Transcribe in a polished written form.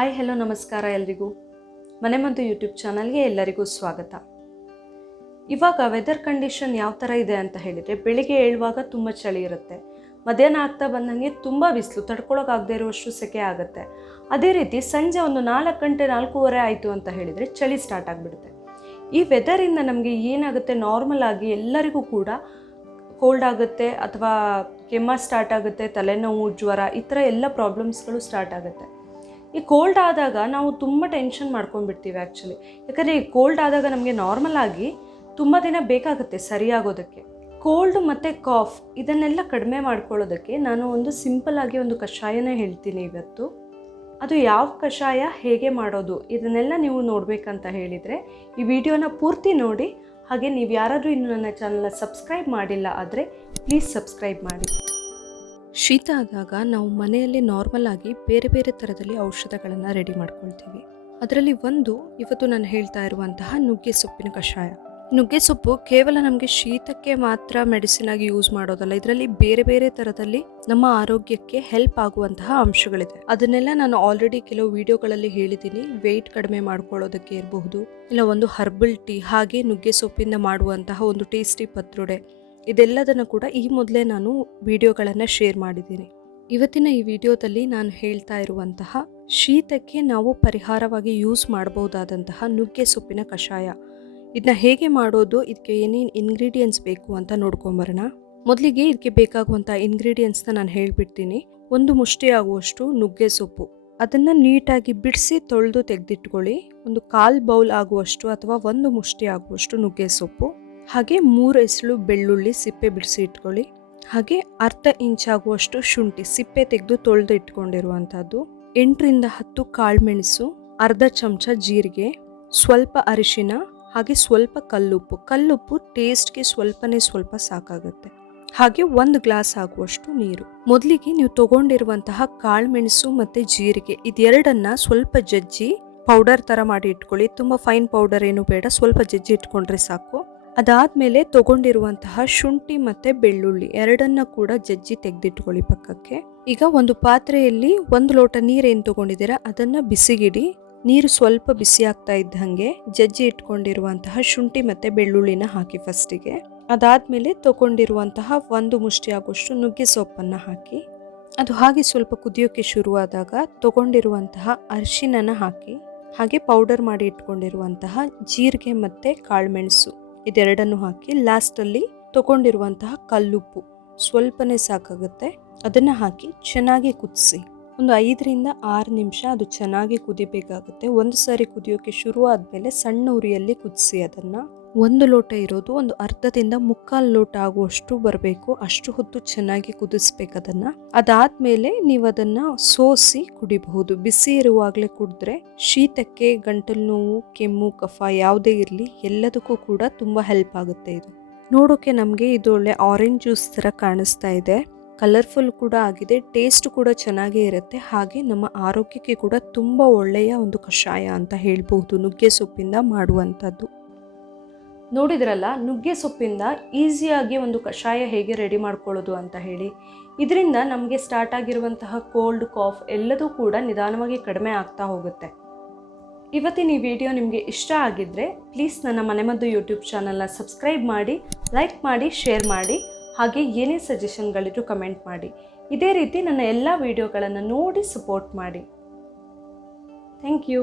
Hi hello ನಮಸ್ಕಾರ ಎಲ್ರಿಗೂ. ಮನೆಮದ್ದು ಯೂಟ್ಯೂಬ್ ಚಾನಲ್ಗೆ ಎಲ್ಲರಿಗೂ ಸ್ವಾಗತ. ಇವಾಗ ವೆದರ್ ಕಂಡೀಷನ್ ಯಾವ ಥರ ಇದೆ ಅಂತ ಹೇಳಿದರೆ, ಬೆಳಿಗ್ಗೆ ಏಳುವಾಗ ತುಂಬ ಚಳಿ ಇರುತ್ತೆ, ಮಧ್ಯಾಹ್ನ ಆಗ್ತಾ ಬಂದಂಗೆ ತುಂಬ ಬಿಸಿಲು, ತಡ್ಕೊಳಕ್ಕಾಗದೇ ಇರುವಷ್ಟು ಸೆಕೆ ಆಗುತ್ತೆ. ಅದೇ ರೀತಿ ಸಂಜೆ ಒಂದು 4 ಗಂಟೆ 4:15 ಆಯಿತು ಅಂತ ಹೇಳಿದರೆ ಚಳಿ ಸ್ಟಾರ್ಟ್ ಆಗಿಬಿಡುತ್ತೆ. ಈ ವೆದರಿಂದ ನಮಗೆ ಏನಾಗುತ್ತೆ, ನಾರ್ಮಲ್ ಆಗಿ ಎಲ್ಲರಿಗೂ ಕೂಡ ಕೋಲ್ಡ್ ಆಗುತ್ತೆ ಅಥವಾ ಕೆಮ್ಮ ಸ್ಟಾರ್ಟ್ ಆಗುತ್ತೆ, ತಲೆನೋವು, ಜ್ವರ, ಈ ಥರ ಎಲ್ಲ ಪ್ರಾಬ್ಲಮ್ಸ್ಗಳು ಸ್ಟಾರ್ಟ್ ಆಗುತ್ತೆ. ಈ ಕೋಲ್ಡ್ ಆದಾಗ ನಾವು ತುಂಬ ಟೆನ್ಷನ್ ಮಾಡ್ಕೊಂಡ್ಬಿಡ್ತೀವಿ ಆ್ಯಕ್ಚುಲಿ. ಯಾಕಂದರೆ ಈ ಕೋಲ್ಡ್ ಆದಾಗ ನಮಗೆ ನಾರ್ಮಲ್ ಆಗಿ ತುಂಬ ದಿನ ಬೇಕಾಗುತ್ತೆ ಸರಿಯಾಗೋದಕ್ಕೆ. ಕೋಲ್ಡ್ ಮತ್ತು ಕಾಫ್ ಇದನ್ನೆಲ್ಲ ಕಡಿಮೆ ಮಾಡ್ಕೊಳ್ಳೋದಕ್ಕೆ ನಾನು ಒಂದು ಸಿಂಪಲ್ ಆಗಿ ಒಂದು ಕಷಾಯನೇ ಹೇಳ್ತೀನಿ ಇವತ್ತು. ಅದು ಯಾವ ಕಷಾಯ, ಹೇಗೆ ಮಾಡೋದು, ಇದನ್ನೆಲ್ಲ ನೀವು ನೋಡಬೇಕಂತ ಹೇಳಿದರೆ ಈ ವಿಡಿಯೋನ ಪೂರ್ತಿ ನೋಡಿ. ಹಾಗೆ ನೀವು ಯಾರಾದರೂ ಇನ್ನೂ ನನ್ನ ಚಾನಲ್ನ ಸಬ್ಸ್ಕ್ರೈಬ್ ಮಾಡಿಲ್ಲ ಆದರೆ ಪ್ಲೀಸ್ ಸಬ್ಸ್ಕ್ರೈಬ್ ಮಾಡಿ. ಶೀತ ಆದಾಗ ನಾವು ಮನೆಯಲ್ಲಿ ನಾರ್ಮಲ್ ಆಗಿ ಬೇರೆ ಬೇರೆ ಥರದಲ್ಲಿ ಔಷಧಗಳನ್ನು ರೆಡಿ ಮಾಡ್ಕೊಳ್ತೀವಿ. ಅದರಲ್ಲಿ ಒಂದು ಇವತ್ತು ನಾನು ಹೇಳ್ತಾ ಇರುವಂತಹ ನುಗ್ಗೆ ಸೊಪ್ಪಿನ ಕಷಾಯ. ನುಗ್ಗೆ ಸೊಪ್ಪು ಕೇವಲ ನಮಗೆ ಶೀತಕ್ಕೆ ಮಾತ್ರ ಮೆಡಿಸಿನ್ ಆಗಿ ಯೂಸ್ ಮಾಡೋದಲ್ಲ, ಇದರಲ್ಲಿ ಬೇರೆ ಬೇರೆ ಥರದಲ್ಲಿ ನಮ್ಮ ಆರೋಗ್ಯಕ್ಕೆ ಹೆಲ್ಪ್ ಆಗುವಂತಹ ಅಂಶಗಳಿದೆ. ಅದನ್ನೆಲ್ಲ ನಾನು ಆಲ್ರೆಡಿ ಕೆಲವು ವಿಡಿಯೋಗಳಲ್ಲಿ ಹೇಳಿದ್ದೀನಿ. ವೆಯ್ಟ್ ಕಡಿಮೆ ಮಾಡ್ಕೊಳ್ಳೋದಕ್ಕೆ ಇರಬಹುದು, ಇಲ್ಲ ಒಂದು ಹರ್ಬಲ್ ಟೀ, ಹಾಗೆ ನುಗ್ಗೆ ಸೊಪ್ಪಿಂದ ಮಾಡುವಂತಹ ಒಂದು ಟೇಸ್ಟಿ ಪತ್ರೊಡೆ, ಇದೆಲ್ಲದನ್ನು ಕೂಡ ಈ ಮೊದಲೇ ನಾನು ವಿಡಿಯೋಗಳನ್ನು ಶೇರ್ ಮಾಡಿದ್ದೀನಿ. ಇವತ್ತಿನ ಈ ವಿಡಿಯೋದಲ್ಲಿ ನಾನು ಹೇಳ್ತಾ ಇರುವಂತಹ ಶೀತಕ್ಕೆ ನಾವು ಪರಿಹಾರವಾಗಿ ಯೂಸ್ ಮಾಡಬಹುದಾದಂತಹ ನುಗ್ಗೆ ಸೊಪ್ಪಿನ ಕಷಾಯ, ಇದನ್ನ ಹೇಗೆ ಮಾಡೋದು, ಇದಕ್ಕೆ ಏನೇನು ಇಂಗ್ರೀಡಿಯೆಂಟ್ಸ್ ಬೇಕು ಅಂತ ನೋಡ್ಕೊಂಬರೋಣ. ಮೊದಲಿಗೆ ಇದಕ್ಕೆ ಬೇಕಾಗುವಂಥ ಇಂಗ್ರೀಡಿಯೆಂಟ್ಸ್ನ ನಾನು ಹೇಳ್ಬಿಡ್ತೀನಿ. 1 ಮುಷ್ಟಿ ಆಗುವಷ್ಟು ನುಗ್ಗೆ ಸೊಪ್ಪು, ಅದನ್ನು ನೀಟಾಗಿ ಬಿಡಿಸಿ ತೊಳೆದು ತೆಗೆದಿಟ್ಕೊಳ್ಳಿ. ಒಂದು 1/4 ಬೌಲ್ ಆಗುವಷ್ಟು ಅಥವಾ 1 ಮುಷ್ಟಿ ಆಗುವಷ್ಟು ನುಗ್ಗೆ ಸೊಪ್ಪು, ಹಾಗೆ 3 ಎಸಳು ಬೆಳ್ಳುಳ್ಳಿ ಸಿಪ್ಪೆ ಬಿಡಿಸಿ ಇಟ್ಕೊಳ್ಳಿ. ಹಾಗೆ 1/2 ಇಂಚ್ ಆಗುವಷ್ಟು ಶುಂಠಿ ಸಿಪ್ಪೆ ತೆಗೆದು ತೊಳೆದು ಇಟ್ಕೊಂಡಿರುವಂಥದ್ದು, 8 ರಿಂದ 10 ಕಾಳುಮೆಣಸು, ಅರ್ಧ ಚಮಚ ಜೀರಿಗೆ, ಸ್ವಲ್ಪ ಅರಿಶಿನ, ಹಾಗೆ ಸ್ವಲ್ಪ ಕಲ್ಲುಪ್ಪು ಟೇಸ್ಟ್ಗೆ ಸ್ವಲ್ಪ ಸಾಕಾಗುತ್ತೆ. ಹಾಗೆ 1 ಗ್ಲಾಸ್ ಆಗುವಷ್ಟು ನೀರು. ಮೊದಲಿಗೆ ನೀವು ತಗೊಂಡಿರುವಂತಹ ಕಾಳುಮೆಣಸು ಮತ್ತು ಜೀರಿಗೆ ಇದೆರಡನ್ನ ಸ್ವಲ್ಪ ಜಜ್ಜಿ ಪೌಡರ್ ಥರ ಮಾಡಿ ಇಟ್ಕೊಳ್ಳಿ. ತುಂಬ ಫೈನ್ ಪೌಡರ್ ಏನು ಬೇಡ, ಸ್ವಲ್ಪ ಜಜ್ಜಿ ಇಟ್ಕೊಂಡ್ರೆ ಸಾಕು. ಅದಾದಮೇಲೆ ತಗೊಂಡಿರುವಂತಹ ಶುಂಠಿ ಮತ್ತು ಬೆಳ್ಳುಳ್ಳಿ ಎರಡನ್ನ ಕೂಡ ಜಜ್ಜಿ ತೆಗೆದಿಟ್ಕೊಳ್ಳಿ ಪಕ್ಕಕ್ಕೆ. ಈಗ ಒಂದು ಪಾತ್ರೆಯಲ್ಲಿ 1 ಲೋಟ ನೀರೇನು ತಗೊಂಡಿದ್ದೀರಾ ಅದನ್ನು ಬಿಸಿಗಿಡಿ. ನೀರು ಸ್ವಲ್ಪ ಬಿಸಿ ಆಗ್ತಾ ಇದ್ದಂಗೆ ಜಜ್ಜಿ ಇಟ್ಕೊಂಡಿರುವಂತಹ ಶುಂಠಿ ಮತ್ತು ಬೆಳ್ಳುಳ್ಳಿನ ಹಾಕಿ ಫಸ್ಟಿಗೆ. ಅದಾದಮೇಲೆ ತಗೊಂಡಿರುವಂತಹ 1 ಮುಷ್ಟಿ ಆಗುವಷ್ಟು ನುಗ್ಗೆ ಸೊಪ್ಪನ್ನು ಹಾಕಿ. ಅದು ಹಾಗೆ ಸ್ವಲ್ಪ ಕುದಿಯೋಕ್ಕೆ ಶುರುವಾದಾಗ ತಗೊಂಡಿರುವಂತಹ ಅರಿಶಿನನ ಹಾಕಿ, ಹಾಗೆ ಪೌಡರ್ ಮಾಡಿ ಇಟ್ಕೊಂಡಿರುವಂತಹ ಜೀರಿಗೆ ಮತ್ತು ಕಾಳುಮೆಣಸು ಇದೆರಡನ್ನು ಹಾಕಿ, ಲಾಸ್ಟಲ್ಲಿ ತಗೊಂಡಿರುವಂತಹ ಕಲ್ಲುಪ್ಪು ಸ್ವಲ್ಪನೇ ಸಾಕಾಗುತ್ತೆ, ಅದನ್ನು ಹಾಕಿ ಚೆನ್ನಾಗಿ ಕುದಿಸಿ. ಒಂದು 5 ರಿಂದ 6 ನಿಮಿಷ ಅದು ಚೆನ್ನಾಗಿ ಕುದಿಬೇಕಾಗುತ್ತೆ. ಒಂದು ಸಾರಿ ಕುದಿಯೋಕೆ ಶುರು ಆದಮೇಲೆ ಸಣ್ಣ ಉರಿಯಲ್ಲಿ ಕುದಿಸಿ. ಅದನ್ನು 1 ಲೋಟ ಇರೋದು ಒಂದು ಅರ್ಧದಿಂದ 3/4 ಲೋಟ ಆಗುವಷ್ಟು ಬರಬೇಕು, ಅಷ್ಟು ಹೊತ್ತು ಚೆನ್ನಾಗಿ ಕುದಿಸ್ಬೇಕು ಅದನ್ನು. ಅದಾದಮೇಲೆ ನೀವು ಅದನ್ನು ಸೋಸಿ ಕುಡಿಬಹುದು. ಬಿಸಿ ಇರುವಾಗಲೇ ಕುಡಿದ್ರೆ ಶೀತಕ್ಕೆ, ಗಂಟಲು ನೋವು, ಕೆಮ್ಮು, ಕಫ ಯಾವುದೇ ಇರಲಿ ಎಲ್ಲದಕ್ಕೂ ಕೂಡ ತುಂಬ ಹೆಲ್ಪ್ ಆಗುತ್ತೆ. ಇದು ನೋಡೋಕೆ ನಮಗೆ ಇದು ಒಳ್ಳೆ ಆರೆಂಜ್ ಜ್ಯೂಸ್ ಥರ ಕಾಣಿಸ್ತಾ ಇದೆ, ಕಲರ್ಫುಲ್ ಕೂಡ ಆಗಿದೆ, ಟೇಸ್ಟ್ ಕೂಡ ಚೆನ್ನಾಗೇ ಇರುತ್ತೆ. ಹಾಗೆ ನಮ್ಮ ಆರೋಗ್ಯಕ್ಕೆ ಕೂಡ ತುಂಬ ಒಳ್ಳೆಯ ಒಂದು ಕಷಾಯ ಅಂತ ಹೇಳ್ಬಹುದು, ನುಗ್ಗೆ ಸೊಪ್ಪಿಂದ ಮಾಡುವಂಥದ್ದು. ನೋಡಿದ್ರಲ್ಲ, ನುಗ್ಗೆ ಸೊಪ್ಪಿಂದ ಈಸಿಯಾಗಿ ಒಂದು ಕಷಾಯ ಹೇಗೆ ರೆಡಿ ಮಾಡ್ಕೊಳ್ಳೋದು ಅಂತ ಹೇಳಿ. ಇದರಿಂದ ನಮಗೆ ಸ್ಟಾರ್ಟ್ ಆಗಿರುವಂತಹ ಕೋಲ್ಡ್, ಕಾಫ್ ಎಲ್ಲದೂ ಕೂಡ ನಿಧಾನವಾಗಿ ಕಡಿಮೆ ಆಗ್ತಾ ಹೋಗುತ್ತೆ. ಇವತ್ತಿನ ಈ ವಿಡಿಯೋ ನಿಮಗೆ ಇಷ್ಟ ಆಗಿದ್ದರೆ ಪ್ಲೀಸ್ ನನ್ನ ಮನೆಮದ್ದು ಯೂಟ್ಯೂಬ್ ಚಾನಲ್ನ ಸಬ್ಸ್ಕ್ರೈಬ್ ಮಾಡಿ, ಲೈಕ್ ಮಾಡಿ, ಶೇರ್ ಮಾಡಿ. ಹಾಗೆ ಏನೇ ಸಜೆಷನ್ಗಳಿದ್ರು ಕಮೆಂಟ್ ಮಾಡಿ. ಇದೇ ರೀತಿ ನನ್ನ ಎಲ್ಲ ವಿಡಿಯೋಗಳನ್ನು ನೋಡಿ ಸಪೋರ್ಟ್ ಮಾಡಿ. Thank you.